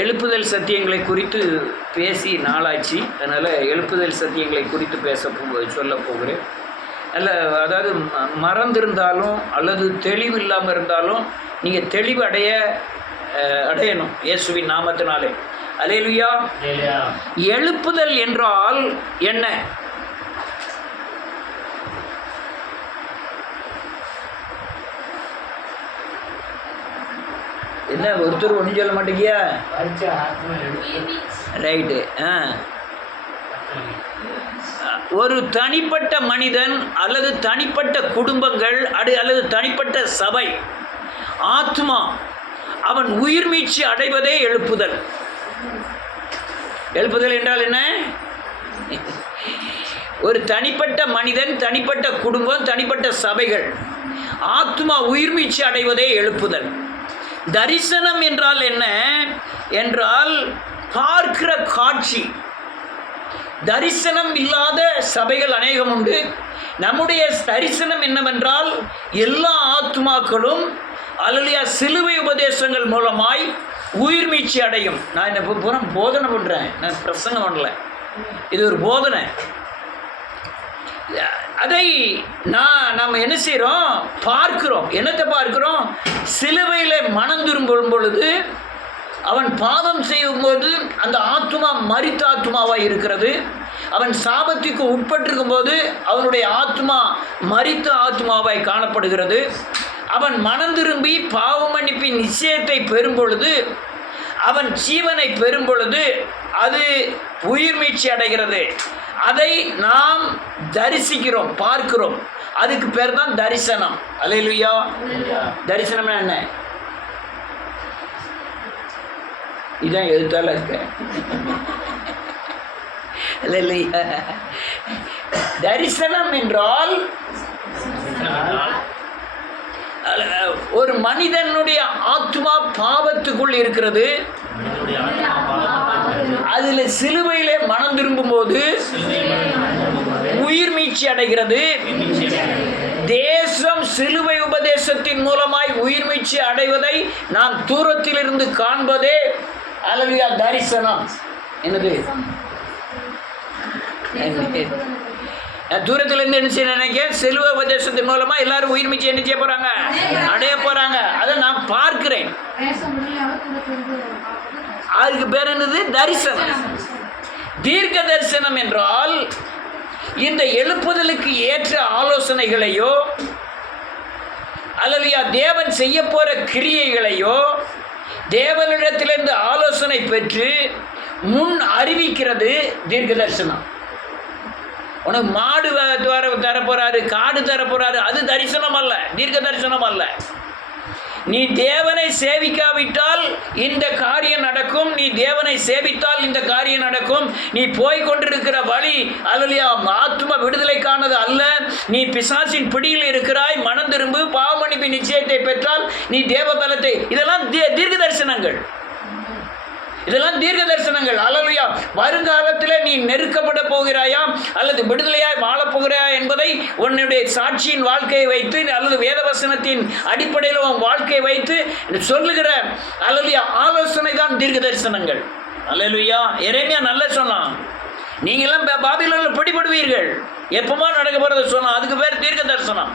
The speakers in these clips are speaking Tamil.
எழுப்புதல் சத்தியங்களை குறித்து பேசி நாளாச்சு. அதனால் எழுப்புதல் சத்தியங்களை குறித்து சொல்ல போகிறேன். அதாவது மறந்திருந்தாலும் அல்லது தெளிவு இல்லாமல் இருந்தாலும் நீங்கள் தெளிவு அடையணும் இயேசுவின் நாமத்தினாலே. அல்லேலூயா. எழுப்புதல் என்றால் என்ன? என்ன ஒருத்தர் ஒன்றும் சொல்ல மாட்டேங்கியா? ரைட்டு. ஒரு தனிப்பட்ட மனிதன் அல்லது தனிப்பட்ட குடும்பங்கள் அல்லது தனிப்பட்ட சபை ஆத்மா அவன் உயிர் மீட்சி அடைவதே எழுப்புதல். எழுப்புதல் என்றால் என்ன? ஒரு தனிப்பட்ட மனிதன், தனிப்பட்ட குடும்பம், தனிப்பட்ட சபைகள் ஆத்மா உயிர் மீட்சி அடைவதே எழுப்புதல். தரிசனம் என்றால் என்ன என்றால் பார்க்கிற காட்சி. தரிசனம் இல்லாத சபைகள் அநேகம் உண்டு. நம்முடைய தரிசனம் என்னவென்றால் எல்லா ஆத்மாக்களும் அல்லேலூயா சிலுவை உபதேசங்கள் மூலமாய் உயிர் மீட்சி அடையும். நான் இந்த புறம் போதனை பண்ணுறேன், நான் பிரசங்கம் பண்ணல. இது ஒரு போதனை. அதை நாம் என்ன செய்கிறோம்? பார்க்கிறோம். என்னத்தை பார்க்கிறோம்? சிலுவையில் மனம் திரும்பும் பொழுது அவன் பாவம் செய்யும்போது அந்த ஆத்மா மரித்த ஆத்மாவாக இருக்கிறது. அவன் சாபத்துக்கு உட்பட்டிருக்கும் போது அவனுடைய ஆத்மா மரித்த ஆத்மாவாய் காணப்படுகிறது. அவன் மனம் திரும்பி பாவ மன்னிப்பின் நிச்சயத்தை பெறும் பொழுது, அவன் ஜீவனை பெறும் பொழுது அது உயிர் மீட்சி அடைகிறது. அதை நாம் தரிசிக்கிறோம், பார்க்கிறோம். அதுக்கு பேர் தான் தரிசனம். அல்லேலூயா. தரிசனம்னா என்ன? இதான் எழுத்தால இருக்க. அல்லேலூயா. தரிசனம் என்றால் ஒரு மனிதனுடைய ஆத்மா பாவத்துக்குள் இருக்கிறது. அதில் சிலுவையிலே மனம் திரும்பும் போது உயிர் மீட்சி அடைகிறது. தேசம் சிலுவை உபதேசத்தின் மூலமாய் உயிர் மீட்சி அடைவதை நாம் தூரத்திலிருந்து காண்பதே அல்லேலூயா தரிசனம். என்னது? தூரத்திலிருந்து என்ன செய்ய நினைக்கிறேன்? சிலுவை உபதேசத்தின் மூலமா எல்லாரும் உயிர் மீட்சி என்ன செய்ய போறாங்க? அடைய போறாங்க. அதை நான் பார்க்கிறேன். அதுக்கு பேர் என்னது? தரிசனம். தீர்க்க தரிசனம் என்றால் இந்த எழுப்புதலுக்கு ஏற்ற ஆலோசனைகளையோ அல்லது தேவன் செய்ய போற கிரியைகளையோ தேவனிடத்திலிருந்து ஆலோசனை பெற்று முன் அறிவிக்கிறது தீர்க்க தரிசனம். உனக்கு மாடு தரப்போறாரு, காடு தரப்போறாரு, அது தரிசனம் அல்ல, தீர்க்க தரிசனம் அல்ல. நீ தேவனை சேவிக்காவிட்டால் இந்த காரியம் நடக்கும், நீ தேவனை சேவித்தால் இந்த காரியம் நடக்கும். நீ போய்கொண்டிருக்கிற வழி அல்லேலூயா ஆத்தும விடுதலைக்கானது அல்ல. நீ பிசாசின் பிடியில் இருக்கிறாய், மனம் திரும்பு, பாவ மன்னிப்பு நிச்சயத்தை பெற்றால் நீ தேவ பலத்தை. இதெல்லாம் தீர்க்க தரிசனங்கள். இதெல்லாம் தீர்க்க தரிசனங்கள். அல்லேலூயா. வருங்காலத்தில் நீ நெருக்கப்பட போகிறாயா அல்லது விடுதலையாய் வாழப் போகிறாயா என்பதை உன்னுடைய சாட்சியின் வாழ்க்கையை வைத்து அல்லது வேதவசனத்தின் அடிப்படையில் உன் வாழ்க்கையை வைத்து சொல்லுகிற அல்லேலூயா ஆலோசனை தான் தீர்க்க தரிசனங்கள். அல்லேலூயா. எரேமியா நல்ல சொன்னான், நீங்களாம் பாபிலோனில் பிடிபடுவீர்கள், எப்பமா நடக்க போறதை சொன்னான். அதுக்கு பேர் தீர்க்க தரிசனம்.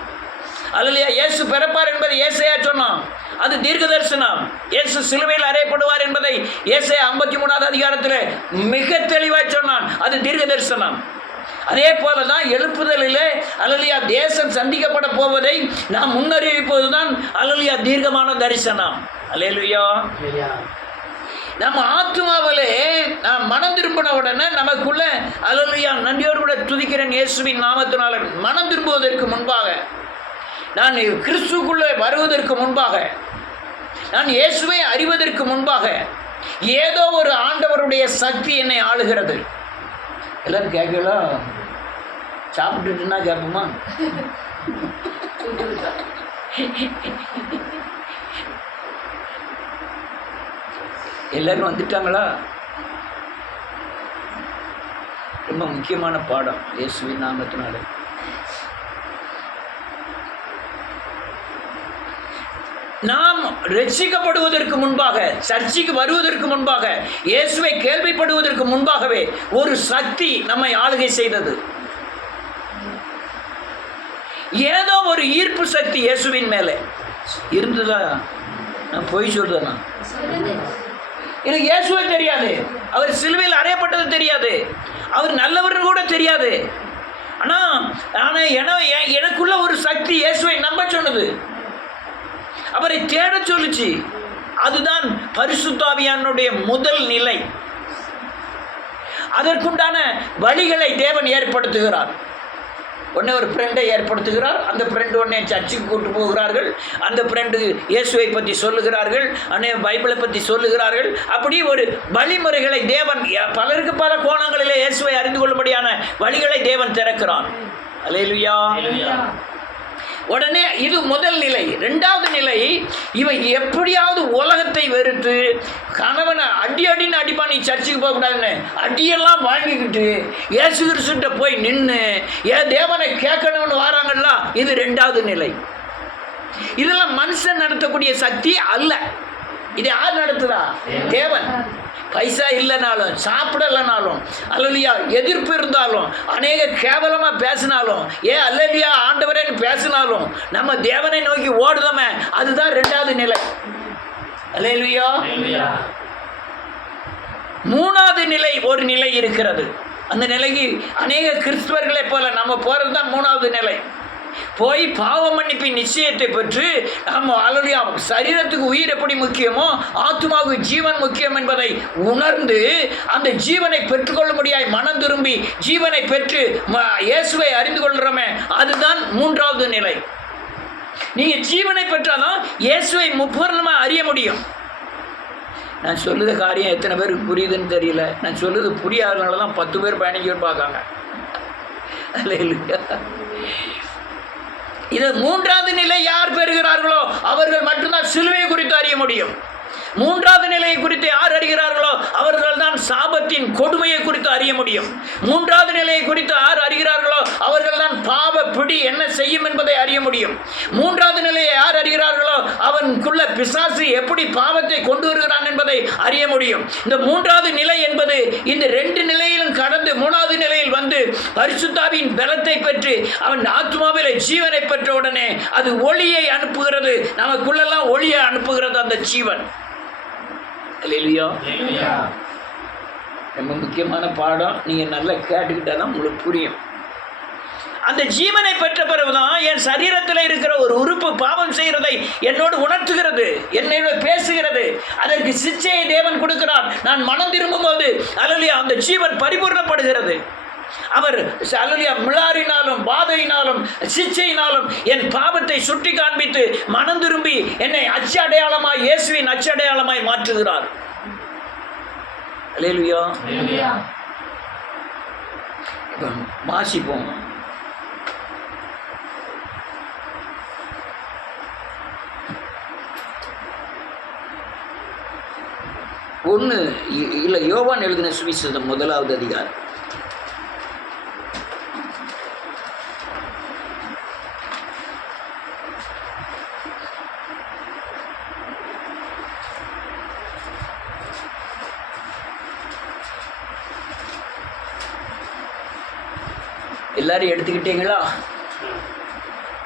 அல்லேலூயா. இயேசு பிறப்பார் என்பதை ஏசாயா சொன்னான், அது தீர்க்க தரிசனம். இயேசு சிலுவையில் அறையப்படுவார் என்பதை ஏசாயா 53வது அதிகாரத்தில் மிக தெளிவாய் சொன்னான், அது தீர்க்க தரிசனம். அதே போல தான் எழுப்புதலிலே அல்லேலூயா தேசம் சந்திக்கப்பட போவதை நாம் முன்னறிவிப்பது தான் அல்லேலூயா தீர்க்கமான தரிசனம். அல்லேலூயா. நம்ம ஆத்மாவிலே நாம் மனம் திரும்பின உடனே நமக்குள்ள அல்லேலூயா நன்றியோடு கூட துதிக்கிறேன் இயேசுவின் நாமத்தினால. மனம் திரும்புவதற்கு முன்பாக, நான் கிறிஸ்துக்குள்ளே வருவதற்கு முன்பாக, நான் இயேசுவை அறிவதற்கு முன்பாக ஏதோ ஒரு ஆண்டவருடைய சக்தி என்னை ஆளுகிறது. எல்லாரும் கேட்கலாம், சாப்பிட்டுட்டுன்னா கேட்போமா? எல்லாரும் வந்துட்டாங்களா? ரொம்ப முக்கியமான பாடம் இயேசுவின் நாமத்தினால. நாம் ரட்சிக்கப்படுவதற்கு முன்பாக, சர்ச்சைக்கு வருவதற்கு முன்பாக, இயேசுவை கேள்விப்படுவதற்கு முன்பாகவே ஒரு சக்தி நம்மை ஆளுகை செய்தது. ஏதோ ஒரு ஈர்ப்பு சக்தி இயேசுவின் மேலே இருந்ததா? நான் பொய் சொல்றேனா? எனக்கு இயேசுவை தெரியாது, அவர் சிலுவையில் அறையப்பட்டது தெரியாது, அவர் நல்லவர் கூட தெரியாது. ஆனால் எனக்குள்ள ஒரு சக்தி இயேசுவை நம்ப சொன்னது, அவரை தேட சொல்லுச்சு. அதுதான் பரிசுத்த ஆவியானுடைய முதல் நிலை. அதற்குண்டான வழிகளை தேவன் ஏற்படுத்துகிறார். உடனே ஒரு ஃப்ரெண்டை ஏற்படுத்துகிறார். அந்த ஃப்ரெண்டு உடனே சர்ச்சுக்கு கூட்டு போகிறார்கள். அந்த ஃப்ரெண்டு இயேசுவை பற்றி சொல்லுகிறார்கள், பைபிளை பற்றி சொல்லுகிறார்கள். அப்படி ஒரு வழிமுறைகளை தேவன் பலருக்கு பல கோணங்களிலே இயேசுவை அறிந்து கொள்ளும்படியான வழிகளை தேவன் திறக்கிறான். அல்லேலூயா. உடனே இது முதல் நிலை. இரண்டாவது நிலை, இவன் எப்படியாவது உலகத்தை வெறுத்து கணவனை அடின்னு அடிப்பான், நீ சர்ச்சுக்கு போகக்கூடாதுன்னு அடியெல்லாம் வாங்கிக்கிட்டு இயேசு கிறிஸ்துட்ட போய் நின்று ஏன் தேவனை கேட்கணும்னு வராங்கல்ல, இது இரண்டாவது நிலை. இதெல்லாம் மனுஷன் நடத்தக்கூடிய சக்தி அல்ல. இது யார் நடத்துதா? தேவன். பைசா இல்லைனாலும், சாப்பிடலைனாலும், அல்லையா எதிர்ப்பு இருந்தாலும், அநேக கேவலமாக பேசினாலும், அல்லையா ஆண்டவரேன்னு பேசினாலும், நம்ம தேவனை நோக்கி ஓடுதோமே, அதுதான் இரண்டாவது நிலை. அல்லேலூயா. மூணாவது நிலை ஒரு நிலை இருக்கிறது. அந்த நிலைக்கு அநேக கிறிஸ்தவர்களை போல நம்ம போகிறது தான் மூணாவது நிலை. போய் பாவ மன்னிப்பின் நிச்சயத்தை பெற்று நம்ம அல்லேலூயா சரீரத்துக்கு உயிர் எப்படி முக்கியமோ ஆத்துமாவுக்கு ஜீவன் முக்கியம் என்பதை உணர்ந்து அந்த ஜீவனை பெற்றுக்கொள்ள முடியாய் மனம் திரும்பி ஜீவனை பெற்று இயேசுவை அறிந்து கொள்கிறோமே, அதுதான் மூன்றாவது நிலை. நீங்கள் ஜீவனை பெற்றாதான் இயேசுவை முப்பூர்ணமாக அறிய முடியும். நான் சொல்லுற காரியம் எத்தனை பேருக்கு புரியுதுன்னு தெரியல. நான் சொல்லுறது புரியாதனால தான் 10 பேர் பயணிக்க பார்க்காங்க. அல்லேலூயா. இது மூன்றாவது நிலை யார் பெறுகிறார்களோ அவர்கள் மட்டும்தான் சிலுவை குறித்து அறிய முடியும். மூன்றாவது நிலையை குறித்து யார் அறிகிறார்களோ அவர்கள் தான் சாபத்தின் கொடுமையை குறித்து அறிய முடியும். மூன்றாவது நிலையை குறித்து யார் அறிகிறார்களோ அவர்கள் தான் பாவ பிடி என்ன செய்யும் என்பதை அறிய முடியும். மூன்றாவது நிலையை யார் அறிகிறார்களோ அவனுக்குள்ள பிசாசு எப்படி பாவத்தை கொண்டு வருகிறான் என்பதை அறிய முடியும். இந்த மூன்றாவது நிலை என்பது இந்த 2 நிலையிலும் கடந்து 3வது நிலையில் வந்து பரிசுத்தாவின் பலத்தை பெற்று அவன் ஆத்மாவிலே ஜீவனை பெற்ற உடனே அது ஒளியை அனுப்புகிறது. நமக்குள்ளெல்லாம் ஒளியை அனுப்புகிறது அந்த ஜீவன். அல்லேலூயா. ரொம்ப முக்கியமான பாடம். நீங்கள் நல்லா கேட்டுக்கிட்டா தான் உங்களுக்கு புரியும். அந்த ஜீவனை பெற்ற பிறகுதான் என் சரீரத்தில் இருக்கிற ஒரு உறுப்பு பாவம் செய்கிறதை என்னோடு உணர்த்துகிறது, என்னோட பேசுகிறது. அதற்கு சிச்சையை தேவன் கொடுக்கிறார். நான் மனம் திரும்பும் போது அல்லேலூயா அந்த ஜீவன் பரிபூர்ணப்படுகிறது. அவர் அல்லேலூயா மிளாரினாலும் பாதையினாலும் சிச்சையினாலும் என் பாவத்தை சுட்டி காண்பித்து மனம் திரும்பி என்னை அச்சடையாளமாய் இயேசுவின் அச்சடையாளமாய் மாற்றுகிறார். அல்லேலூயா. வாசிப்போம். ஒன்று இல்லை, யோவான் எழுதின சுவிசேஷம் 1வது அதிகாரம். எல்லாரும் எடுத்துக்கிட்டீங்களா?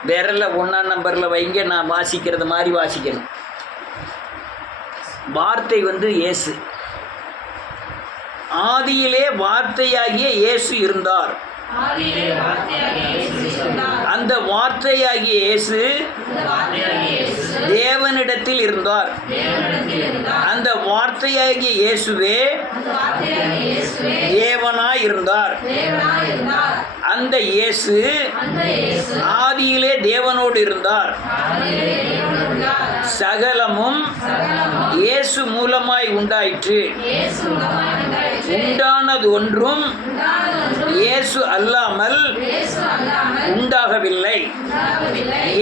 விரல 1ஆம் நம்பரில் வைங்க. நான் வாசிக்கிறது மாதிரி வாசிக்கணும். வார்த்தை இயேசு. ஆதியிலே வார்த்தையாகிய இயேசு இருந்தார். அந்த வார்த்தையாகிய இயேசு தேவனிடத்தில் இருந்தார். அந்த வார்த்தையாகிய இயேசுவே தேவனாய் இருந்தார். அந்த இயேசு ஆதியிலே தேவனோடு இருந்தார். சகலமும் இயேசு மூலமாய் உண்டாயிற்று. உண்டானது ஒன்றும் இயேசு அல்லாமல் உண்டாகவில்லை.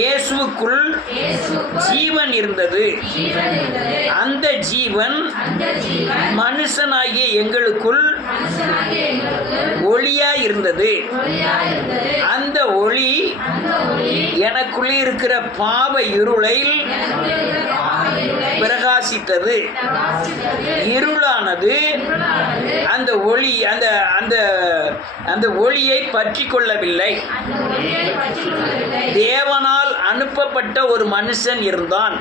இயேசுவுக்குள் ஜீவன் இருந்தது. அந்த ஜீவன் மனுஷனாகிய எங்களுக்குள் ஒளியாய் இருந்தது. அந்த ஒளி எனக்குள்ளே இருக்கிற பாவ இருளை பிரகாசித்தது. இருளானது அந்த ஒளி அந்த அந்த அந்த ஒளியை பற்றி கொள்ளவில்லை. தேவனால் அனுப்பப்பட்ட ஒரு மனுஷன் இருந்தான்.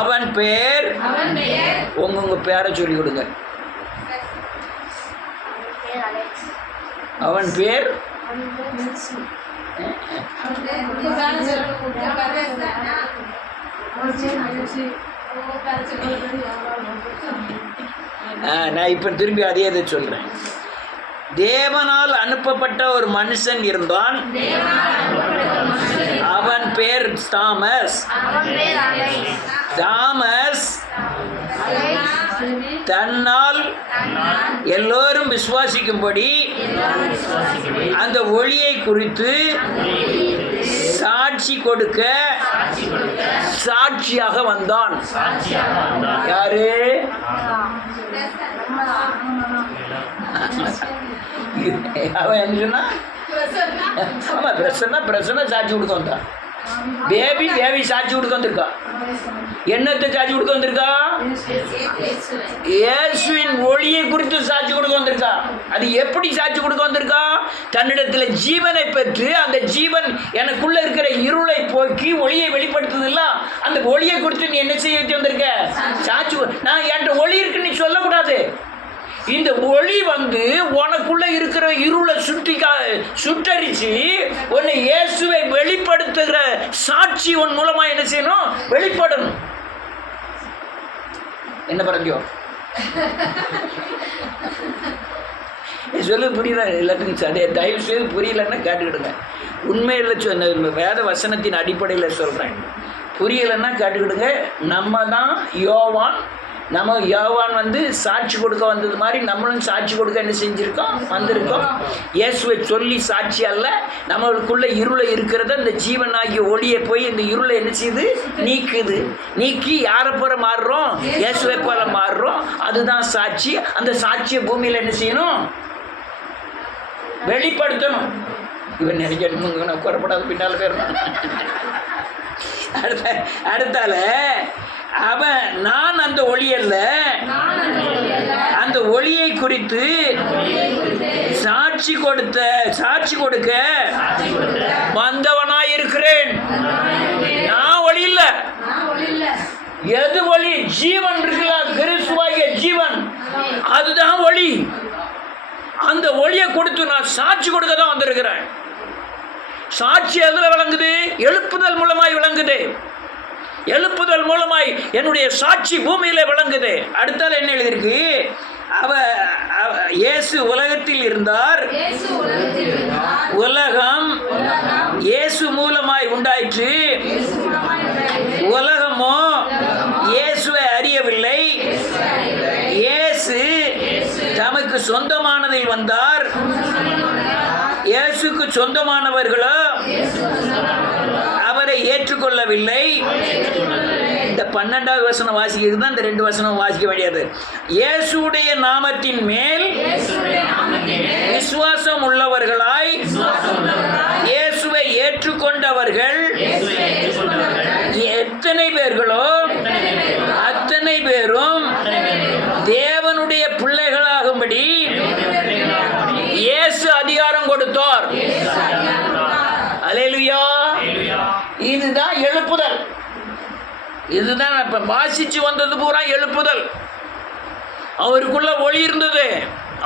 அவன் பேர், உங்க பேரை சொல்லி கொடுங்க. அவன் பேர் நான் இப்ப திரும்பி அதே இதை சொல்றேன். தேவனால் அனுப்பப்பட்ட ஒரு மனுஷன் இருந்தான். அவன் பேர் தாமஸ். தாமஸ் தன்னால் எல்லோரும் விசுவாசிக்கும்படி அந்த ஒளியை குறித்து சாட்சி கொடுக்க சாட்சியாக வந்தான். யாரு? அவன் என்ன சொன்னா? ஆமா, பிரசன்னா சாட்சி கொடுக்க வந்தான். பேபி சாட்சி கொடுக்க வந்திருக்கா. என்னத்தை சாட்சி கொடுக்க வந்திருக்கா? இயேசுவின் ஒளியை குறித்து சாட்சி கொடுக்க வந்திருக்கா. அது எப்படி சாட்சி கொடுக்க வந்திருக்கா? தன்னிடத்தில் ஜீவனை பெற்று அந்த ஜீவன் எனக்குள்ள இருக்கிற இருளை போக்கி ஒளியை வெளிப்படுத்துதில்ல, அந்த ஒளியை குறித்து நீ என்ன செய்ய வந்திருக்க? சாட்சி. நான் என்கிட்ட ஒளி இருக்குன்னு நீ சொல்லக்கூடாது. இந்த ஒளி உனக்குள்ள இருக்கிற இருளை சுட்டரிச்சு உன்னை இயேசுவை வெளிப்படுத்துகிற சாட்சி உன் மூலமா என்ன செய்யணும்? வெளிப்படணும். என்ன பரஞ்சோ சொல்லு? புரியல எல்லாத்துக்கும் தயவு செய்து புரியலன்னா கேட்டுக்கிடுங்க. உண்மையில் வேத வசனத்தின் அடிப்படையில் சொல்கிறேன். புரியலைன்னா கேட்டுக்கிடுங்க. நம்ம தான் யோவான் சாட்சி கொடுக்க வந்தது மாதிரி நம்மளும் சாட்சி கொடுக்க என்ன செஞ்சுருக்கோம்? வந்திருக்கோம். இயேசுவை சொல்லி சாட்சி அல்ல, நம்மளுக்குள்ள இருளை இருக்கிறத இந்த ஜீவனாகிய ஒளியை போய் இந்த இருளை என்ன செய்யுது? நீக்குது. நீக்கி யாரை போல மாறுறோம்? இயேசுவை போல மாறுறோம். அதுதான் சாட்சி. அந்த சாட்சியை பூமியில் என்ன செய்யணும்? வெளிப்படுத்தணும். இவன் நினைக்கணும் நான் குறைப்படாத பின்னால் போயிடணும். அடுத்தால அவன் நான் அந்த ஒளி அல்ல, அந்த ஒளியை குறித்து சாட்சி கொடுக்க வந்தவனாயிருக்கிறேன். நான் ஒளி இல்ல. எது ஒளி? ஜீவன் இருக்குல்ல, கிறிஸ்துவாகிய ஜீவன், அதுதான் ஒளி. அந்த ஒளியை கொடுத்து நான் சாட்சி கொடுக்க தான் வந்திருக்கிறேன். சாட்சி எதுல விளங்குது? எழுப்புதல் மூலமாய் விளங்குது. எழுப்புதல் மூலமாய் என்னுடைய சாட்சி பூமியில விளங்குது. அடுத்தால என்ன எழுதியிருக்கு? இயேசு உலகத்தில் இருந்தார், உலகம் இயேசு மூலமாய் உண்டாயிற்று, உலகமோ இயேசுவை அறியவில்லை. இயேசு தமக்கு சொந்தமானதில் வந்தார், இயேசுக்கு சொந்தமானவர்களோ அவரை ஏற்றுக்கொள்ளவில்லை. இந்த 12வது வசனம் வாசிக்கிறது தான் இந்த 2 வசனம் வாசிக்க வேண்டியது. இயேசுடைய நாமத்தின் மேல் விசுவாசம் உள்ளவர்களாய் இயேசுவை ஏற்றுக்கொண்டவர்கள் எத்தனை பேர்களோ அத்தனை பேரும் தேவனுடைய பிள்ளைகளாகும்படி இயேசு அதிகாரம் கொடுத்தார். அல்லேலூயா. இதுதான் எழுப்புதல். இதுதான் இப்ப வாசிச்சு வந்தது பூரா எழுப்புதல். அவருக்குள்ள ஒளி இருந்தது,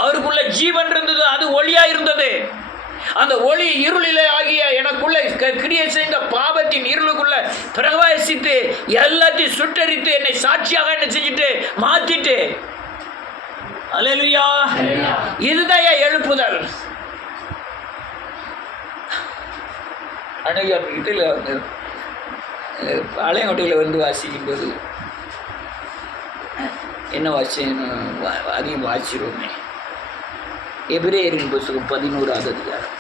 அவருக்குள்ள ஜீவன் இருந்தது, அது ஒளியா இருந்தது. அந்த ஒளி இருளிலே ஆகிய எனக்குள்ள கிரியை செய்த பாவத்தின் இருளுக்குள்ள பிரகாசித்து எல்லாத்தையும் சுட்டரித்து என்னை சாட்சியாக என்ன செஞ்சுட்டு மாத்திட்டு. அல்லேலூயா. இதுதான் எழுப்புதல். இதில் பாளையங்கோட்டையில் வாசிக்கும்போது என்ன வாசிக்கணும்? அதையும் வாசிடுவோமே. எபிரேயரின் புத்தகம் 11வது அதிகாரம்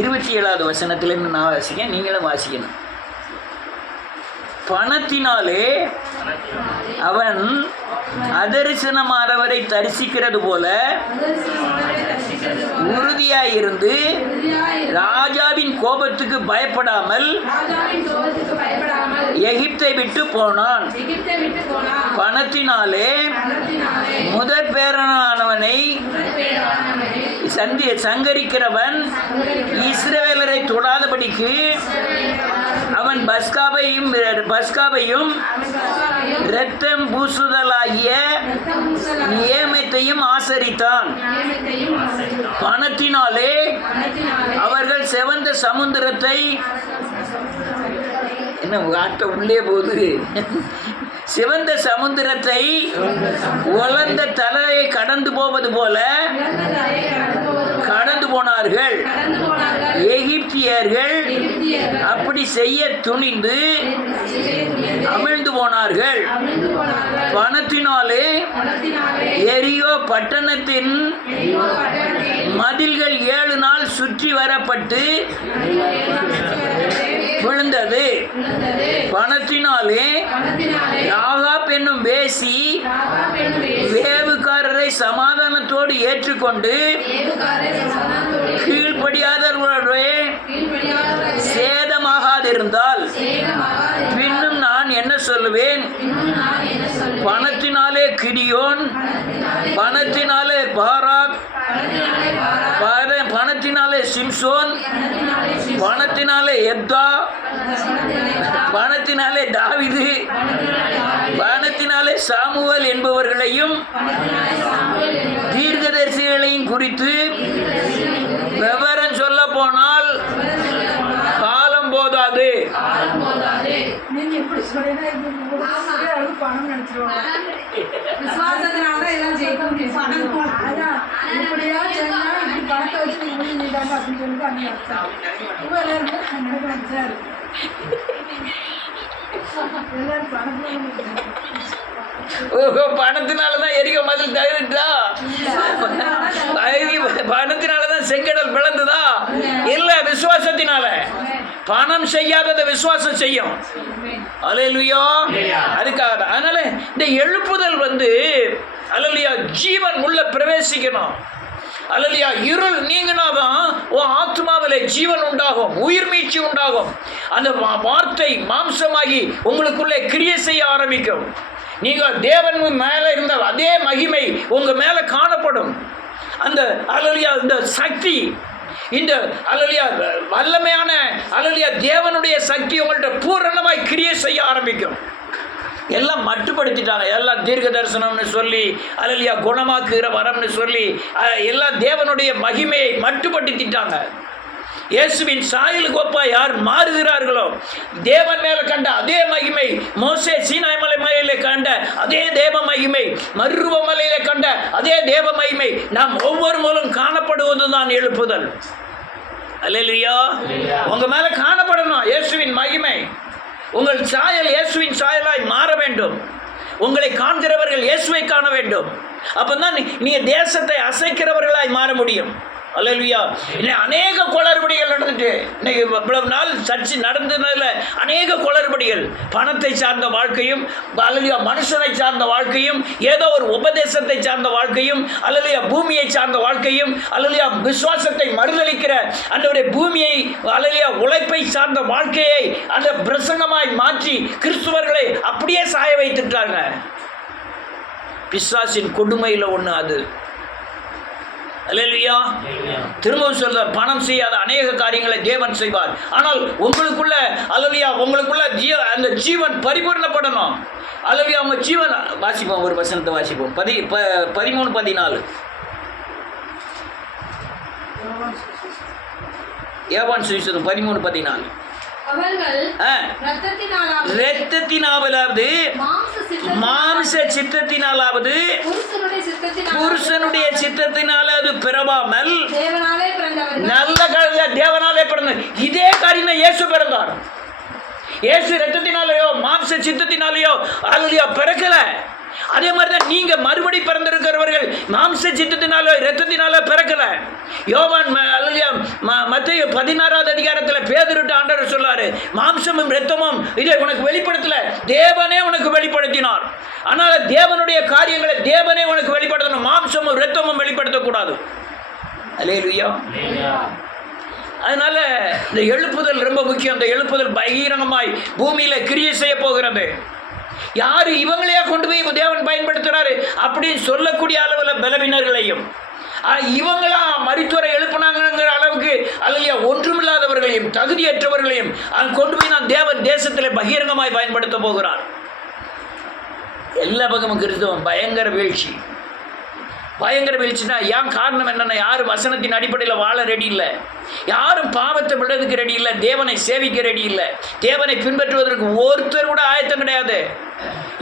27வது வசனத்திலிருந்து நான் வாசிக்கேன், நீங்களும் வாசிக்கணும். பணத்தினாலே அவன் அதரிசனமானவரை தரிசிக்கிறது போல உறுதியாயிருந்து ராஜாவின் கோபத்துக்கு பயப்படாமல் எகிப்தை விட்டு போனான். பணத்தினாலே முதற் பேரனானவனை சங்கரிக்கிறவன் இஸ்ரவேலரை தொடாதபடிக்கு அவன் பஸ்காவையும் இரத்தம் பூசுதலாகிய நியமத்தையும் ஆசரித்தான். பணத்தினாலே அவர்கள் செவந்த சமுத்திரத்தை என்ன வார்த்தை உள்ளே போகுது, சிவந்த சமுத்திரத்தை உலர்ந்த தலையை கடந்து போவது போல கடந்து போனார்கள். எகிப்தியர்கள் அப்படி செய்ய துணிந்து அமிழ்ந்து போனார்கள். பணத்தினாலே எரியோ பட்டணத்தின் மதில்கள் 7 நாள் சுற்றி வரப்பட்டு விழுந்தது. பணத்தினாலே ராகாப் என்னும் வேசி வேவுக்காரரை சமாதானத்தோடு ஏற்றுக்கொண்டு கீழ்ப்படியாதவர்களுடைய சேதமாகாதிருந்தால் பின்னும் நான் என்ன சொல்லுவேன்? பணத்தினாலே கிடியோன், பணத்தினாலே பாராக், பணத்தினாலே சிம்சோன், பணத்தினாலே எப்தா, பணத்தினாலே தாவீது, பணத்தினாலே சாமுவேல் என்பவர்களையும் தீர்க்கதரிசிகளையும் குறித்து விவரம் சொல்ல போனால் காலம் போதாது. பணத்தினாலதான் எரிக்க மதில் தகுதிட்டா? பணத்தினாலதான் செங்கடல் பிளந்துதா? இல்ல, விசுவாசத்தினால. பணம் செய்யாததை விசுவாசம் செய்யும். அல்லேலூயா. அதுக்காக அதனால இந்த எழுப்புதல் அல்லேலூயா ஜீவன் உள்ள பிரவேசிக்கணும். அல்லேலூயா. இருள் நீங்கினாதான் உன் ஆத்மாவிலே ஜீவன் உண்டாகும், உயிர் மீட்சி உண்டாகும். அந்த வார்த்தை மாம்சமாகி உங்களுக்குள்ளே கிரியை செய்ய ஆரம்பிக்கும். நீங்கள் தேவன் மேலே இருந்த அதே மகிமை உங்க மேல காணப்படும். அந்த அல்லேலூயா இந்த சக்தி, இந்த அல்லேலூயா வல்லமையான அல்லேலூயா தேவனுடைய சக்தி உங்கள்கிட்ட பூரணமாய் கிரியை செய்ய ஆரம்பிக்கும். எல்லாம் மட்டுப்படுத்திட்டாங்க. எல்லாம் தீர்க்க தரிசனம்னு சொல்லி அல்லேலூயா குணமாக்குகிற வரம்னு சொல்லி எல்லாம் தேவனுடைய மகிமையை மட்டுப்படுத்திட்டாங்க. இயேசுவின் சாயலுக்கு ஒப்பா யார் மாறுகிறார்களோ தேவன் மேல கண்ட அதே மகிமை, மோசே சீனாய் மலையிலே கண்ட அதே தேவ மகிமை, மருவ மலையிலே கண்ட அதே தேவ மகிமை நாம் ஒவ்வொரு மூலம் காணப்படுவதுதான் எழுப்புதல். அல்லேலூயா. உங்க மேல காணப்படணும் இயேசுவின் மகிமை. உங்கள் சாயல் இயேசுவின் சாயலாய் மாற வேண்டும். உங்களை காண்கிறவர்கள் இயேசுவை காண வேண்டும். அப்பதான் நீங்க தேசத்தை அசைக்கிறவர்களாய் மாற முடியும். அல்லேலூயா. இன்னைக்கு அநேக குளறுபடிகள் நடந்துட்டு, இன்னைக்கு இவ்வளவு நாள் சர்ச்சை நடந்ததுல அநேக குளறுபடிகள், பணத்தை சார்ந்த வாழ்க்கையும், அல்லேலூயா மனுஷனை சார்ந்த வாழ்க்கையும், ஏதோ ஒரு உபதேசத்தை சார்ந்த வாழ்க்கையும், அல்லேலூயா பூமியை சார்ந்த வாழ்க்கையும், அல்லேலூயா விசுவாசத்தை மறுதலிக்கிற அந்த பூமியை, அல்லேலூயா உழைப்பை சார்ந்த வாழ்க்கையை அந்த பிரசங்கமாய் மாற்றி கிறிஸ்துவர்களை அப்படியே சாய வைத்துட்டாங்க. பிசாசின் கொடுமையில் ஒன்று அது. அல்லேலூயா. திரும்பவும் சொல்ற, பணம் செய்யாத அநேக காரியங்களை தேவன் செய்வார். ஆனால் உங்களுக்குள்ள அல்லேலூயா உங்களுக்குள்ள அந்த ஜீவன் பரிபூர்ணப்படணும். அல்லேலூயா உங்க ஜீவன் வாசிப்போம். ஒரு வசனத்தை வாசிப்போம். 13-14 யோவான் சுவிசேஷம் 13-14. இரத்தத்தினாலாவது மாம்ச சித்தத்தினாலாவது புருஷனுடைய சித்தத்தினாலாவது பிறவாமல் நல்ல தேவனாலே பிறந்த இதே காரியம் இயேசு பிறந்தார். இயேசு இரத்தத்தினாலேயோ மாம்ச சித்தத்தினாலேயோ அல்லேலூயா பிறக்கல. அதே மாதிரிதான் நீங்க மறுபடி பிறந்திருக்கிறவர்கள் மாம்ச சித்தத்தினால இரத்தத்தினால பிறக்கல. யோவான் மத்தேயு 16வது அதிகாரத்தில் பேதுருட்ட ஆண்டவர் சொல்லாரு, மாம்சமும் இரத்தமும் இதை உனக்கு வெளிப்படுத்தல, தேவனே உனக்கு வெளிப்படுத்தினார். ஆனால் தேவனுடைய காரியங்களை தேவனே உனக்கு வெளிப்படுத்தணும், மாம்சமும் இரத்தமும் வெளிப்படுத்தக்கூடாது. அல்லேலூயா. அதனால இந்த எழுப்புதல் ரொம்ப முக்கியம். இந்த எழுப்புதல் பகிரங்கமாய் பூமியில கிரியை செய்ய போகிறது. யாரு இவங்களையா கொண்டு போய் தேவன் பயன்படுத்துறாரு அப்படின்னு சொல்லக்கூடிய அளவில் பலவீனர்களையும், இவங்களா மரித்தோரை எழுப்பினாங்கிற அளவுக்கு அல்லையா ஒன்றுமில்லாதவர்களையும் தகுதியற்றவர்களையும் கொண்டு போய் நான் தேவன் தேசத்தில் பகிரங்கமாய் பயன்படுத்த போகிறார். எல்லா பக்கமும் கிறிஸ்தவம் பயங்கர வீழ்ச்சி. பயங்கர வீழ்ச்சினா ஏன் காரணம் என்னன்னா, யாரும் வசனத்தின் அடிப்படையில் வாழ ரெடி இல்லை, யாரும் பாவத்தை விடுறதுக்கு ரெடி இல்லை, தேவனை சேவிக்க ரெடி இல்லை, தேவனை பின்பற்றுவதற்கு ஒருத்தர் கூட ஆயத்தம் கிடையாது.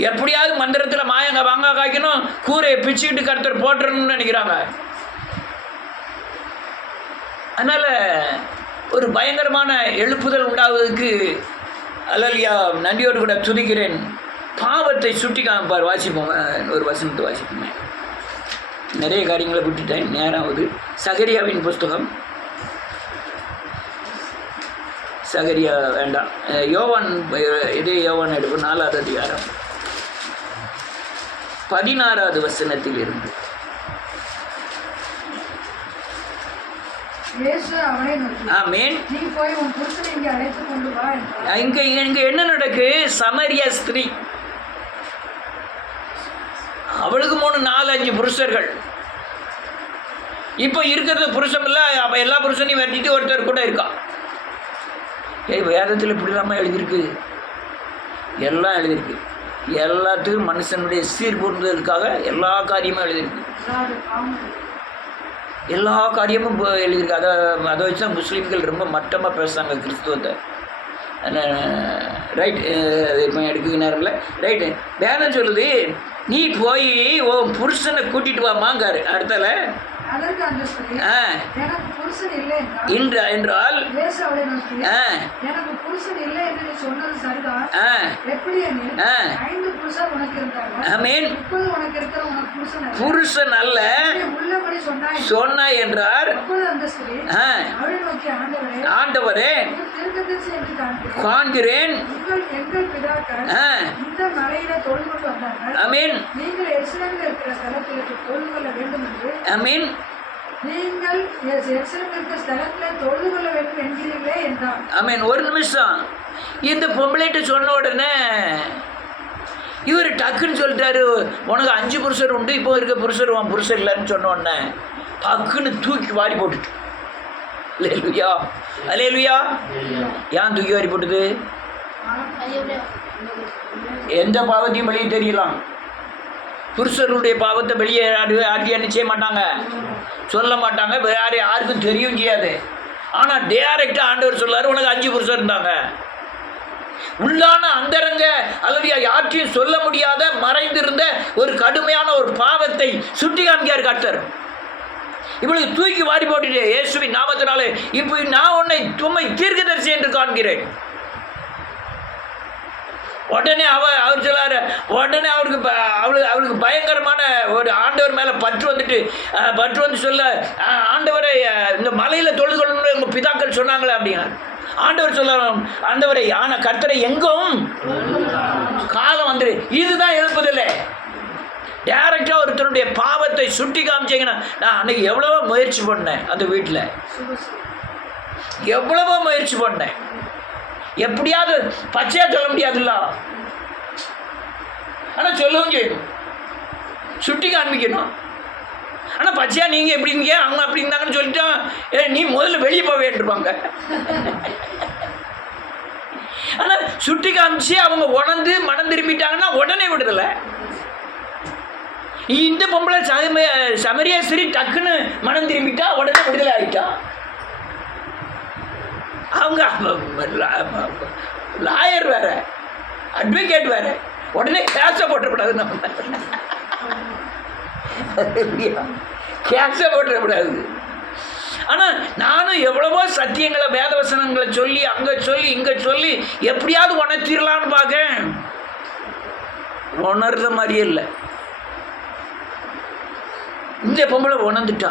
எப்படியாவது மந்திரத்தில் மாயங்க வாங்க காய்க்கணும், கூரையை பிச்சுக்கிட்டு கருத்தர் போட்டுறணும்னு நினைக்கிறாங்க. அதனால ஒரு பயங்கரமான எழுப்புதல் உண்டாவதுக்கு அல்லேலூயா நன்றியோடு கூட துதிக்கிறேன். பாவத்தை சுட்டி காமிப்பார். வாசிப்போம், ஒரு வசனத்தை வாசிப்போமே. நிறைய காரியங்களை விட்டுட்டேன், நேரம் ஆகுது. சகரியாவின் புஸ்தகம், சகரியா வேண்டாம், யோவான், இதே யோவான் எடுப்பு 4வது அதிகாரம் 16வது வசனத்தில் இருந்து. இங்க என்ன நடக்கு? சமரிய ஸ்திரீ, அவளுக்கு 3, 4, 5 புருஷர்கள். இப்போ இருக்கிறது புருஷன் இல்லை, அப்போ எல்லா புருஷனையும் வெட்டிட்டு ஒருத்தர் கூட இருக்கான். வேதத்தில் இப்படி இல்லாமல் எழுதியிருக்கு, எல்லாம் எழுதியிருக்கு. எல்லாத்துக்கும் மனுஷனுடைய சீர்பொருந்துதலுக்காக எல்லா காரியமும் எழுதியிருக்கு, எல்லா காரியமும் எழுதியிருக்கு. அதை வச்சு தான் முஸ்லீம்கள் ரொம்ப மட்டமாக பேசுகிறாங்க கிறிஸ்துவத்தை. ரைட், இப்போ எடுக்க நேரம் இல்லை. ரைட்டு, வேதம் சொல்லுது, நீ போய் உன் புருஷனை கூட்டிட்டு வாமாங்காரு. அடுத்தால என்றால் புருஷன் அல்ல சொன்னா என்றார். ஆண்டவரே காண்கிறேன். ஆமென் ஆமென். ஆமென். ஒரு நிமிஷம், இந்த பொம்பளைட்ட சொன்ன உடனே இவர் டக்குன்னு சொல்லிட்டாரு, உனக்கு 5 புருஷர் உண்டு, இப்போ இருக்க புருஷர் உன் புருஷர் இல்லைன்னு சொன்ன உடனே டக்குன்னு தூக்கி வாரி போட்டுட்டு. அல்லேலூயா அல்லேலூயா. ஏன் தூக்கி வாரி போட்டுது? எந்த பாவத்தையும் வெளியே தெரியலாம். புருஷருடைய பாவத்தை வெளியே யார்கிட்ட என்ன செய்ய மாட்டாங்க, சொல்ல மாட்டாங்க, வேறு யாருக்கும் தெரியவும் செய்யாது. ஆனால் டைரக்டாக ஆண்டவர் சொல்லாரு, உனக்கு 5 புருஷர் இருந்தாங்க. உள்ளான அந்தரங்க அல்லது யார்ட்டையும் சொல்ல முடியாத மறைந்திருந்த ஒரு கடுமையான ஒரு பாவத்தை சுட்டி காமிக்கார் கர்த்தர். இவளுக்கு தூக்கி வாரி போட்டுட்டு இயேசுவின் நாமத்தினாலே இப்போ நான் உம்மை தீர்க்கதரிசி என்று காண்கிறேன். உடனே அவர் சொல்லாரு, உடனே அவளுக்கு பயங்கரமான ஒரு ஆண்டவர் மேலே பற்று வந்து சொல்ல, ஆண்டவரை இந்த மலையில் தொழுது கொள்ளணும்னு எங்கள் பிதாக்கள் சொன்னாங்களே அப்படின்னா ஆண்டவர் சொல்ல, ஆண்டவரை ஆனால் கர்த்தரை எங்கும் காலம் வந்துரு. இதுதான் எழுப்புதில்லை. டைரக்டாக ஒருத்தருடைய பாவத்தை சுட்டி காமிச்சிங்கன்னா, நான் அன்றைக்கி எவ்வளவோ முயற்சி பண்ணேன், அந்த வீட்டில் எவ்வளவோ முயற்சி பண்ணேன், எப்படியாவது பச்சையாக சொல்ல முடியாதுல்ல, ஆனால் சொல்லவும் செய்யணும், சுட்டி காண்பிக்கணும். ஆனால் பச்சையாக நீங்கள் எப்படிங்க அவங்க அப்படி இருந்தாங்கன்னு சொல்லிட்டோம், நீ முதல்ல வெளியே போக வேண்டியிருப்பாங்க. ஆனால் சுட்டி காமிச்சு அவங்க உணர்ந்து மனம் திரும்பிட்டாங்கன்னா உடனே விடுதலை. இந்த பொம்பளை சமரியா ஸ்திரீ டக்குன்னு மனம் திரும்பிட்டா உடனே விடுதலை ஆகிட்டா. அவங்க லாயர் வேற, அட்வொகேட் வேற, உடனே கேஸை போட்டக்கூடாது. நம்ம கேஸை போட்டக்கூடாது. ஆனால் நானும் எவ்வளவோ சத்தியங்களை வேதவசனங்களை சொல்லி அங்கே சொல்லி இங்கே சொல்லி எப்படியாவது உணர்த்திடலான்னு பார்க்க, உணர்ற மாதிரியே இல்லை. இந்த பொம்பளை உணர்ந்துட்டா.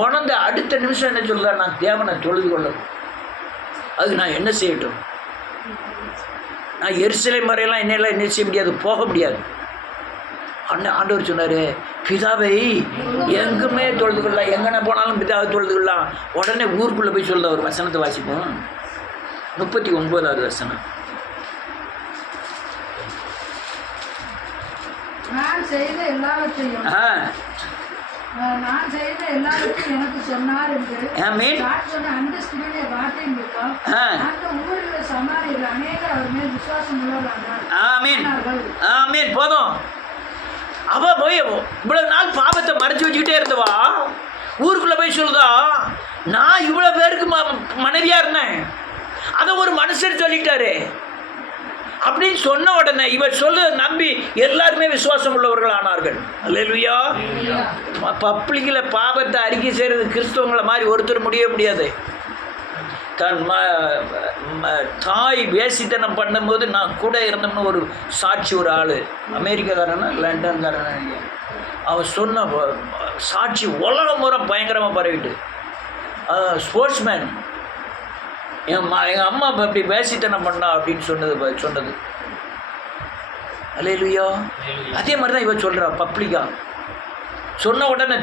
உணர்ந்த அடுத்த நிமிஷம் என்ன சொல்லுறா, நான் தேவனை தொழுது கொள்ளணும். அது நான் என்ன செய்யட்டும்? நான் எருசலேம் வரையெல்லாம் என்னெல்லாம் என்ன செய்ய முடியாது, போக முடியாது. ஆண்டவர் சொன்னார், பிதாவை எங்குமே தொழுது கொள்ளலாம், எங்கன போனாலும் பிதாவை தொழுது கொள்ளலாம். உடனே ஊருக்குள்ளே போய் சொல்ல ஒரு வசனத்தை வாசிப்போம். 39வது வசனம். நான் செய்த எல்லாவற்றையும் எனக்கு சொன்னார் என்று சொன்ன அந்த ஸ்திரீயுடைய வார்த்தை நிமித்தம் அந்த ஊரில் சமாரியர்கள் அநேகர் அவர் மேல் விசுவாசம் உள்ளவர்களானார்கள். போதும். அவ போய் இவ்வளவு நாள் பாவத்தை மறைச்சு வச்சுக்கிட்டே இருந்தவா ஊருக்குள்ள போய் சொல்லுதா, நான் இவ்வளவு பேருக்கு மனைவியா இருந்தேன், அதை ஒரு மனுஷர் சொல்லிட்டாரு அப்படின்னு சொன்ன உடனே இவர் சொல்ல நம்பி எல்லாருமே விசுவாசம் உள்ளவர்கள் ஆனார்கள். அல்லேலூயா. பப்ளிக்கில் பாவத்தை அறிக்கை செய்கிறது கிறிஸ்தவங்களை மாதிரி ஒருத்தர் முடியவே முடியாது. தன் தாய் வேசித்தனம் பண்ணும்போது நான் கூட இருந்தோம்னு ஒரு சாட்சி, ஒரு ஆள் அமெரிக்காக்காரனா லண்டன்காரனா, அவன் சொன்ன சாட்சி உலகம் முறை பயங்கரமாக பரவிட்டு, ஸ்போர்ட்ஸ்மேன் எங்கள் அம்மா அப்படி வேசித்தனம் பண்ணா அப்படின்னு சொன்னது. அல்லேலூயா. அதே மாதிரி தான் இவன் சொல்கிறா பப்ளிக்கா. சொன்ன உடனே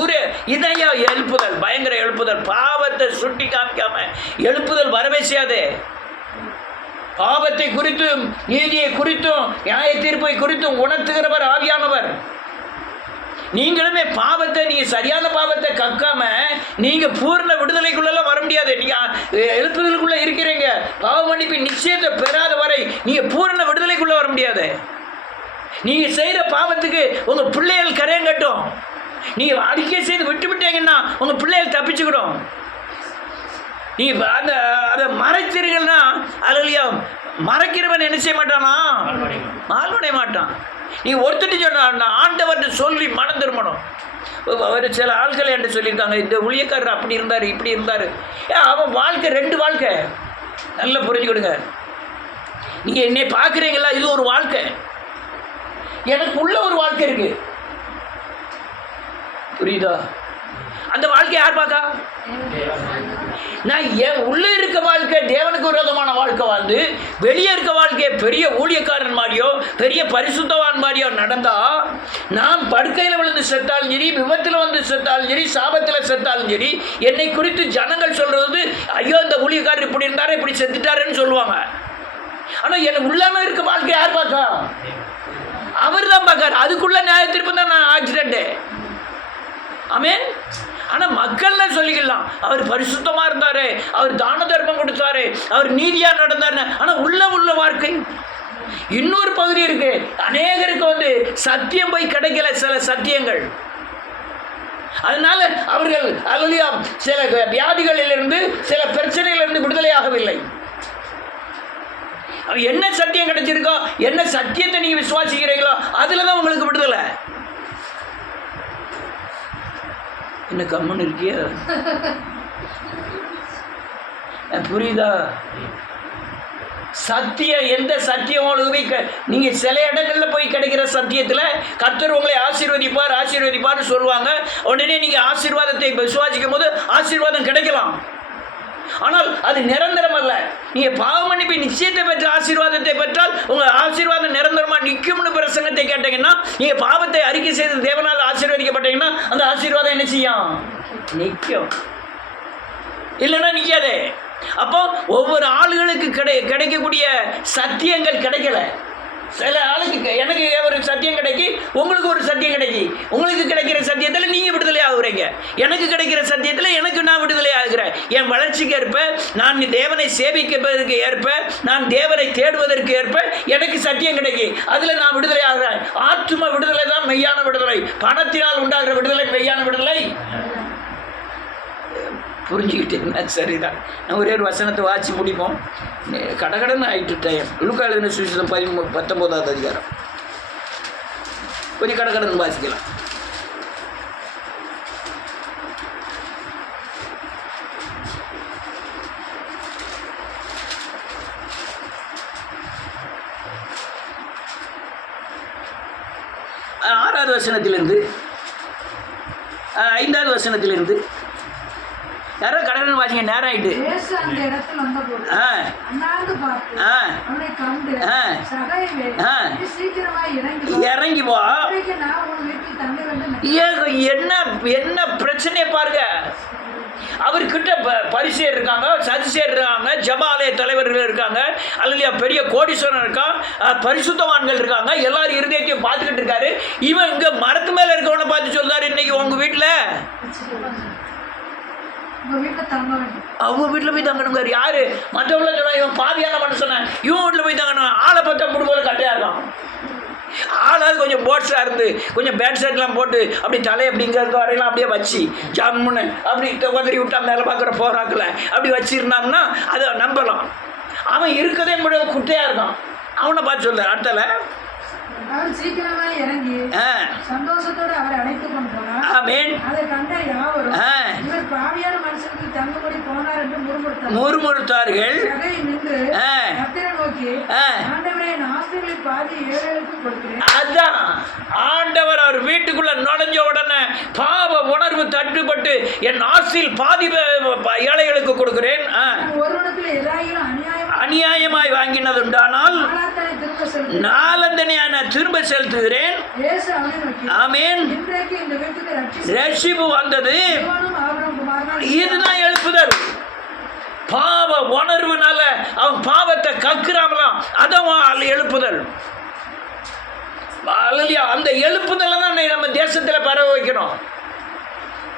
ஊரே இதையா எழுப்புதல், பயங்கர எழுப்புதல். பாவத்தை சுட்டி காமிக்காம எழுப்புதல் வரவே செய்யாதே. பாவத்தை குறித்தும் நீதியை குறித்தும் நியாய தீர்ப்பை குறித்தும் உணர்த்துகிறவர் ஆவியானவர். நீங்களுமே பாவத்தை, நீங்கள் சரியான பாவத்தை கக்காம நீங்கள் பூர்ண விடுதலைக்குள்ளெல்லாம் வர முடியாது. நீங்கள் எழுப்புதலுக்குள்ளே இருக்கிறீங்க, பாவ மன்னிப்பு நிச்சயத்தை பெறாத வரை நீங்கள் பூர்ண விடுதலைக்குள்ளே வர முடியாது. நீங்கள் செய்கிற பாவத்துக்கு உங்கள் பிள்ளைகள் கரையம் கட்டும். நீங்கள் அறிக்கை செய்து விட்டுவிட்டீங்கன்னா உங்கள் பிள்ளைகள் தப்பிச்சுக்கிடும். நீங்கள் அதை மறைச்சிருங்கன்னா அதுலையா மறைக்கிறவன் என்ன செய்ய மாட்டானா, மால்வடைய மாட்டான். நீ ஒருத்தட்டு சொன்ன ஆண்டவர்கிட்ட சொல்லி மனம் திரும்பணும். ஒரு சில ஆட்கள் என்று சொல்லியிருக்காங்க, இந்த ஊழியக்காரர் அப்படி இருந்தார் இப்படி இருந்தார். அவன் வாழ்க்கை 2 வாழ்க்கை. நல்லா புரிஞ்சுக்கிடுங்க. நீங்கள் என்னை பார்க்குறீங்களா, இது ஒரு வாழ்க்கை, எனக்கு உள்ள ஒரு வாழ்க்கை இருக்கு. புரியுதா? அந்த வாழ்க்கையை யார் பார்க்கா? நான் என் உள்ளே இருக்க வாழ்க்கை தேவனுக்கு விரோதமான வாழ்க்கை வாழ்ந்து வெளியே இருக்க வாழ்க்கையை பெரிய ஊழியக்காரன் மாதிரியோ பெரிய பரிசுத்தவான் மாதிரியோ நடந்தா, நான் படுக்கையில் விழுந்து செத்தாலும் சரி, விபத்தில் வந்து செத்தாலும் சரி, சாபத்தில் செத்தாலும் சரி, என்னை குறித்து ஜனங்கள் சொல்றது, ஐயோ இந்த ஊழியக்காரர் இப்படி இருந்தாரு இப்படி செத்துட்டாருன்னு சொல்லுவாங்க. ஆனால் எனக்கு உள்ளாம இருக்க வாழ்க்கை யார் பார்க்கா? அவர் தான் பார்க்காரு. அதுக்குள்ள நியாயத்திற்கு தான் நான் ஆக்சிடென்ட்டு. ஆமென். ஆனால் மக்கள்லாம் சொல்லிக்கலாம், அவர் பரிசுத்தமாக இருந்தார், அவர் தான தர்மம் கொடுத்தாரு, அவர் நீதியாக நடந்தார். ஆனால் உள்ள வாழ்க்கை இன்னொரு பகுதி இருக்கு. அநேகருக்கு வந்து சத்தியம் போய் கிடைக்கல, சில சத்தியங்கள். அதனால அவர்கள் அல்லையா சில வியாதிகளிலிருந்து சில பிரச்சனைகளிலிருந்து விடுதலையாகவில்லை. என்ன சத்தியம் கிடைச்சிருக்கோ, என்ன சத்தியத்தை நீங்க விசுவாசிக்கிறீங்களோ அதுல தான் உங்களுக்கு விடுதலை. என்ன கம்முன்னு இருக்கிய? புரியுதா? சத்தியம், எந்த சத்தியம் உங்களுக்கு நீங்க சில இடங்கள்ல போய் கிடைக்கிற சத்தியத்துல கர்த்தர் உங்களை ஆசீர்வதிப்பார் சொல்லுவாங்க. உடனே நீங்க ஆசீர்வாதத்தை விசுவாசிக்கும் போது ஆசீர்வாதம் கிடைக்கலாம். ஆனால் அது நிரந்தரம் அல்ல. நீங்க பாவ மன்னிப்பு நிச்சயத்தை பெற்ற ஆசீர்வாதத்தை பெற்றால் உங்க ஆசீர்வாதம் நிரந்தரமா நிற்கும்னு பிரசங்கத்தை கேட்டீங்கன்னா, நீங்க பாவத்தை அறிக்கை செய்து தேவனால் ஆசீர்வதிக்கப்பட்டீங்கன்னா அந்த ஆசீர்வாதம் என்ன செய்யும்? நிற்கும். இல்லைன்னா நிற்காதே. அப்போ ஒவ்வொரு ஆளுகளுக்கு கிடைக்கக்கூடிய சத்தியங்கள் கிடைக்கல. சில ஆளுக்கு எனக்கு ஒரு சத்தியம் கிடைக்கி, உங்களுக்கு ஒரு சத்தியம் கிடைக்கி. உங்களுக்கு கிடைக்கிற சத்தியத்தில் நீங்கள் விடுதலை ஆகுறீங்க, எனக்கு கிடைக்கிற சத்தியத்தில் எனக்கு நான் விடுதலை ஆகுறேன். என் வளர்ச்சிக்கு ஏற்ப, நான் தேவனை சேவிப்பதற்கு ஏற்ப, நான் தேவனை தேடுவதற்கு ஏற்ப எனக்கு சத்தியம் கிடைக்கி, அதில் நான் விடுதலை ஆகிறேன். ஆத்தும விடுதலை தான் மெய்யான விடுதலை. பணத்தினால் உண்டாகிற விடுதலை மெய்யான விடுதலை. புரிஞ்சுக்கிட்டீங்கன்னா சரிதான். நான் ஒரே ஒரு வசனத்தை வாசி முடிப்போம். கடகடன்னு ஆயிட்டு டைம். லூக்கா எழுதின சுவிசேஷம் 19வது அதிகாரம். கொஞ்சம் கடகடன்னு வாசிக்கலாம். ஆறாவது வசனத்திலிருந்து 5வது வசனத்திலிருந்து யாரோ கடற்கரை வாசிங்க, நேரம் ஆயிட்டு. இயேசு அந்த இடத்தில் வந்தபோது அண்ணாந்து பார்த்து அவனை கண்டு, சகைவே, நீ சீக்கிரமாய் இறங்கி வா, இன்றைக்கு நான் உன் வீட்டில் தங்க வேண்டும். என்ன பிரச்சனையை பாருங்க. அவர்கிட்ட பரிசேயர் இருக்காங்க, சதுசேயர் இருக்காங்க, ஜபாலய தலைவர்கள் இருக்காங்க, அல்லையா பெரிய கோடீஸ்வரன் இருக்கான், பரிசுத்தவான்கள் இருக்காங்க, எல்லாரும் இருதயத்தையும் பார்த்துக்கிட்டு இருக்காரு. இவன் இங்க மரத்து மேல இருக்கவனை பார்த்து சொல்றாரு, இன்னைக்கு உங்க வீட்டுல அவங்க வீட்டில் போய் தங்கணுங்க. யாரு மற்றவங்கள சொன்னா இவன் பாதியான மனுஷன, இவன் வீட்டில் போய் தங்கணும். ஆளை பார்த்தா முடும்போது கட்டையா இருக்கான். ஆளாவது கொஞ்சம் போட்ஸாக இருந்து கொஞ்சம் பேட் ஷர்ட்லாம் போட்டு அப்படி தலை அப்படிங்கிறது வரையெல்லாம் அப்படியே வச்சு ஜம்முன்னு அப்படி உதறி விட்டா மேலே பார்க்குற போராக்கில் அப்படி வச்சிருந்தாங்கன்னா அதை நம்பலாம். அவன் இருக்கதே முடியாது, குட்டையாக இருக்கான். அவனை பார்த்து சொல்ல அடுத்தல அவர் சீக்கிரமாய் இறங்கி சந்தோஷத்தோடு அவரை அழைத்துக் கொண்டு போனார். ஆமென். அதை கண்ட யாவரும் இவர் பாவியான மனுஷனுக்கு தங்குபடி போனார் என்று முறுமுறுத்தார்கள். சகை நின்று கர்த்தரை நோக்கி, ஆண்டவரே, என் ஆஸ்திகளில் பாதி ஏழைகளுக்கு கொடுக்கிறேன். அதான் ஆண்டவர் அவர் வீட்டுக்குள்ள நுழைஞ்ச உடனே பாவ உணர்வு தட்டுப்பட்டு என் ஆஸ்தியில் பாதி ஏழைகளுக்கு கொடுக்கிறேன். ஒருவனத்தில் ஏதாயிலும் அநியாயமாய் வாங்கினது உண்டானால் நாலந்தனை திரும்ப செலுத்துகிறேன். ஆமென். ரட்சிப்பு வந்தது. இதுதான் எழுப்புதல். பாவ உணர்வுனால அவன் பாவத்தை கக்குறாங்களாம், அதான் எழுப்புதல். அந்த எழுப்புதலை தான் நம்ம தேசத்தில் பரவ வைக்கணும்,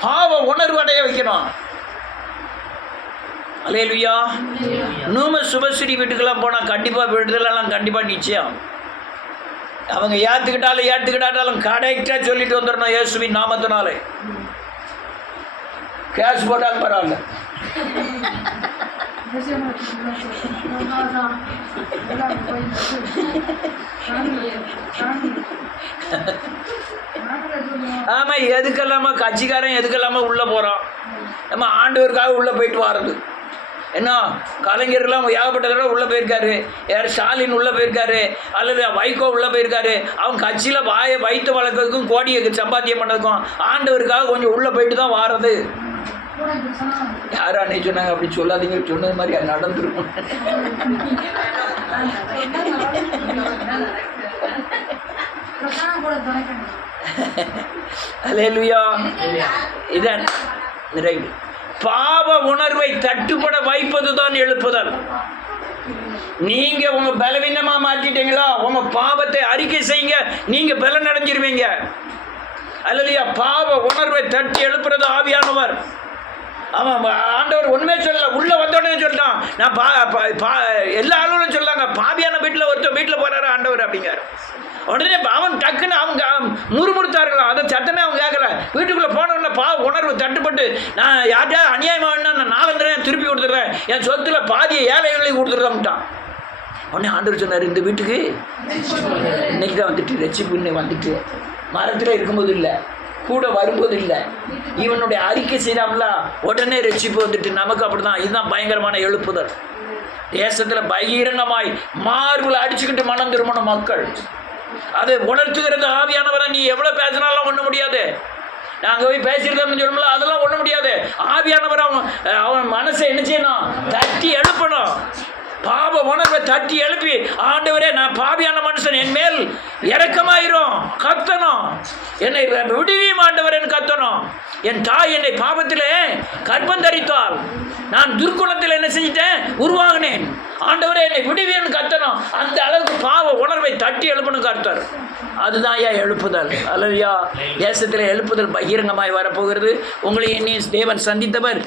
பாவ உணர்வு அடைய வைக்கணும். அல்லேலூயா. நூம சுபஸ்ரீ வீட்டுக்கெல்லாம் போனால் கண்டிப்பாக விடுதலாம், கண்டிப்பாக நிச்சயம். அவங்க ஏற்றுக்கிட்டாலும் கரெக்டாக சொல்லிட்டு வந்துடணும், இயேசுவின் நாமத்தினாலே. கேஷ் போட்டாலும் பரவாயில்ல. ஆமாம், எதுக்கெல்லாம கட்சிக்காரன் எதுக்கெல்லாம உள்ளே போகிறான். நம்ம ஆண்டவருக்காக உள்ளே போயிட்டு வர்றது என்ன. கலைஞர்லாம் ஏகப்பட்ட தடவை உள்ளே போயிருக்காரு, யார் ஸ்டாலின் உள்ளே போயிருக்காரு, அல்லது வைகோ உள்ளே போயிருக்காரு. அவங்க கட்சியில் வைத்து வளர்க்கறதுக்கும் கோடியை சம்பாத்தியம் பண்ணதுக்கும் ஆண்டவருக்காக கொஞ்சம் உள்ளே போயிட்டு தான் வாரது. யாரும் அன்னைக்கு சொன்னாங்க, அப்படி சொல்லாதீங்க, சொன்னது மாதிரி அது நடந்துருக்கும். அல்லேலூயா. இதான் ரைட். பாவ உணர்வை தட்டுப்பட வைப்பதுதான் எழுப்புதல். நீங்க உங்க பலவீனமா மாற்றிட்டீங்களா, உங்க பாவத்தை அறிக்கை செய்யுங்க, நீங்க பலன் அடைஞ்சிருவீங்க. அல்லையா, பாவ உணர்வை தட்டி எழுப்புறது ஆவியானவர். ஆமாம், ஆண்டவர் ஒன்றுமே சொல்லல, உள்ளே வந்தோடனே சொல்லிட்டான். நான் எல்லா ஆளுநரும் சொல்கிறாங்க, பாவியான வீட்டில் ஒருத்தர் வீட்டில் போகிறாரு ஆண்டவர் அப்படிங்கிறார். உடனே அவன் டக்குன்னு அவங்க முறுமுறுத்தார்களாம். அதை சத்தமே அவன் கேட்கல. வீட்டுக்குள்ளே போனவொடனே பாவ உணர்வு தட்டுப்பட்டு, நான் யார்ட்டா அநியாயமாக நான் 4 திருப்பி கொடுத்துட்றேன், என் சொத்துல பாதியை ஏழைகளையும் கொடுத்துட்றேன்ட்டான். உடனே ஆண்டவர் சொன்னார், இந்த வீட்டுக்கு இன்னைக்கு தான் வந்துட்டு ரட்சிப்பு, இன்னைக்கு வந்துட்டு மரத்தில் இருக்கும்போது இல்லை, கூட வரும்போது இல்லை, இவனுடைய அறிக்கை செய்யலாம்ல, உடனே ரட்சிப்பு வந்துட்டு. நமக்கு அப்படி தான். இதுதான் பயங்கரமான எழுப்புதல். தேசத்தில் பகிரங்கமாய் மார்பில் அடிச்சுக்கிட்டு மனம் திரும்பணும் மக்கள். அதை உணர்த்துகிறது ஆவியானவரை. நீ எவ்வளோ பேசினாலும் ஒன்றும் முடியாது. நாங்கள் போய் பேசியிருக்கோம்னு சொல்லணும்ல, அதெல்லாம் ஒன்றும் முடியாது. ஆவியானவர் அவன் மனசை என்ன செய்யணும், தட்டி எழுப்பணும். பாவ உணர்வை தட்டி எழுப்பி, ஆண்டவரே, நான் பாவியான மனுஷன், என் மேல் இரக்கமாயிரும் கத்தணும், என்னை விடுவியும் ஆண்டவரேன்னு கத்தணும். என் தாய் என்னை பாவத்திலே கர்ப்பம் தரித்தாள், நான் துர்க்குணத்தில் என்ன செஞ்சிட்டேன், உருவாகினேன், ஆண்டவரே என்னை விடுவியன்னு கத்தணும். அந்த அளவுக்கு பாவ உணர்வை தட்டி எழுப்பணும் கர்த்தர். அதுதான் எழுப்புதல். அல்லையா, தேசத்தில் எழுப்புதல் பகிரங்கமாய் வரப்போகிறது. உங்களை என்னை தேவன் சந்தித்தவர்